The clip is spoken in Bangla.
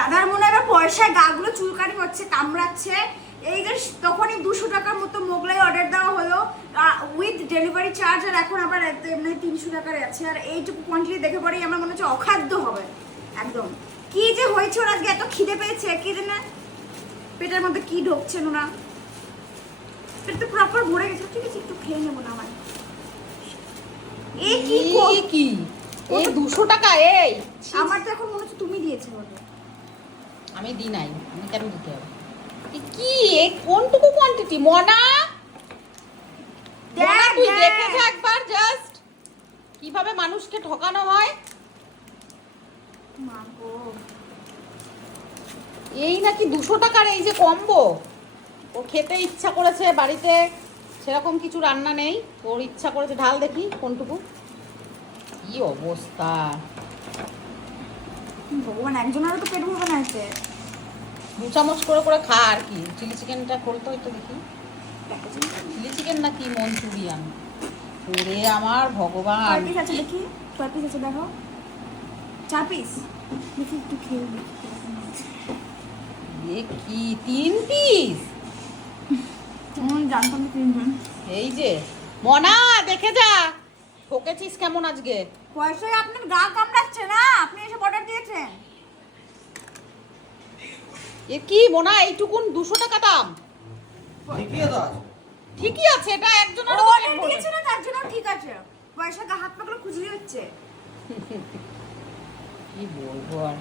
দাদার মনে হয় পয়সায় গাগুলো চুলকানি হচ্ছে কামড়াচ্ছে। এই যে তখনই দুশো টাকার মতো মোগলাই অর্ডার দেওয়া হলো। উইথ ডেলিভারি চার্জ আর এখন আবার এমনি তিনশো টাকার আছে। আর এইটুকু কোয়ান্টিটি দেখে পরেই আমার মনে হচ্ছে অখাদ্য হবে একদম। কি যে হয়েছে ওর আজকে এত খিদে পেয়েছে কি জানে? পেটের মধ্যে কি ঢুকছে ওরা পেট তো প্রপার ভরে গেছে। ঠিক আছে একটু খেয়ে নেব না আমার এই কি কি এই দুশো টাকা এই। আমার তো এখন মনে হচ্ছে তুমি দিয়েছ আমি দিই নাই আমি কেন দিতে হবে? কি? এ কোনটুকু কোয়ান্টিটি মনা? তুই দেখ। দেখে যা একবার জাস্ট কীভাবে মানুষকে ঠকানো হয়? এই নাকি দুশো টাকার এই যে কম্বো ও খেতে ইচ্ছা করেছে বাড়িতে সেরকম কিছু রান্না নেই ওর ইচ্ছা করেছে ঢাল দেখি কোনটুকু। কি অবস্থা? ভগবান একজনেরও তো পেট ভরবে না এতে। দু চামচ করে করে খা আর কি। চিলি চিকেনটা করতে হয়তো দেখি। চিলি চিকেন নাকি মঞ্চুরিয়ান? ওরে আমার ভগবান। কয় পিস আছে দেখি কয় পিস আছে দেখো। চার পিস দেখি একটু খেয়ে দেখি কি তিন পিস জানতাম না তিনজন। এই যে মনা দেখে যা। ঠকেছিস কেমন আজকে? পয়সায় আপনার গা কামড়াচ্ছে না। আপনি এসে অর্ডার এ কি মোনা এইটুকুন দুশো টাকা দাম। ঠিকই আছে। এটা একজনের অর্ডার দিয়েছে না তার জন্য ঠিক আছে। পয়সা গা হাত পাগুলো খুঁজলি হচ্ছে। কি বলব আর?